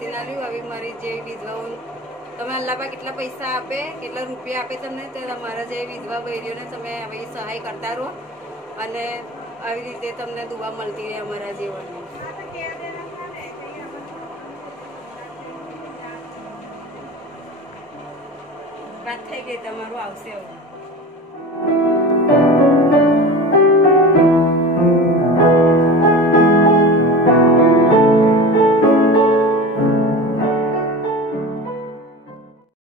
Vaccine આલ્યું. હવે મારી જેવી વિધવાઓ તમે અલ્લાહ કેટલા પૈસા આપે, કેટલા રૂપિયા આપે તમને, તો તમારા જે વિધવા બહેરીઓને તમે આવી સહાય કરતા રહો અને આવી રીતે તમને દુઆ મળતી રહે અમારા જીવનની. વાત થઈ ગઈ, તમારું આવશે હવે.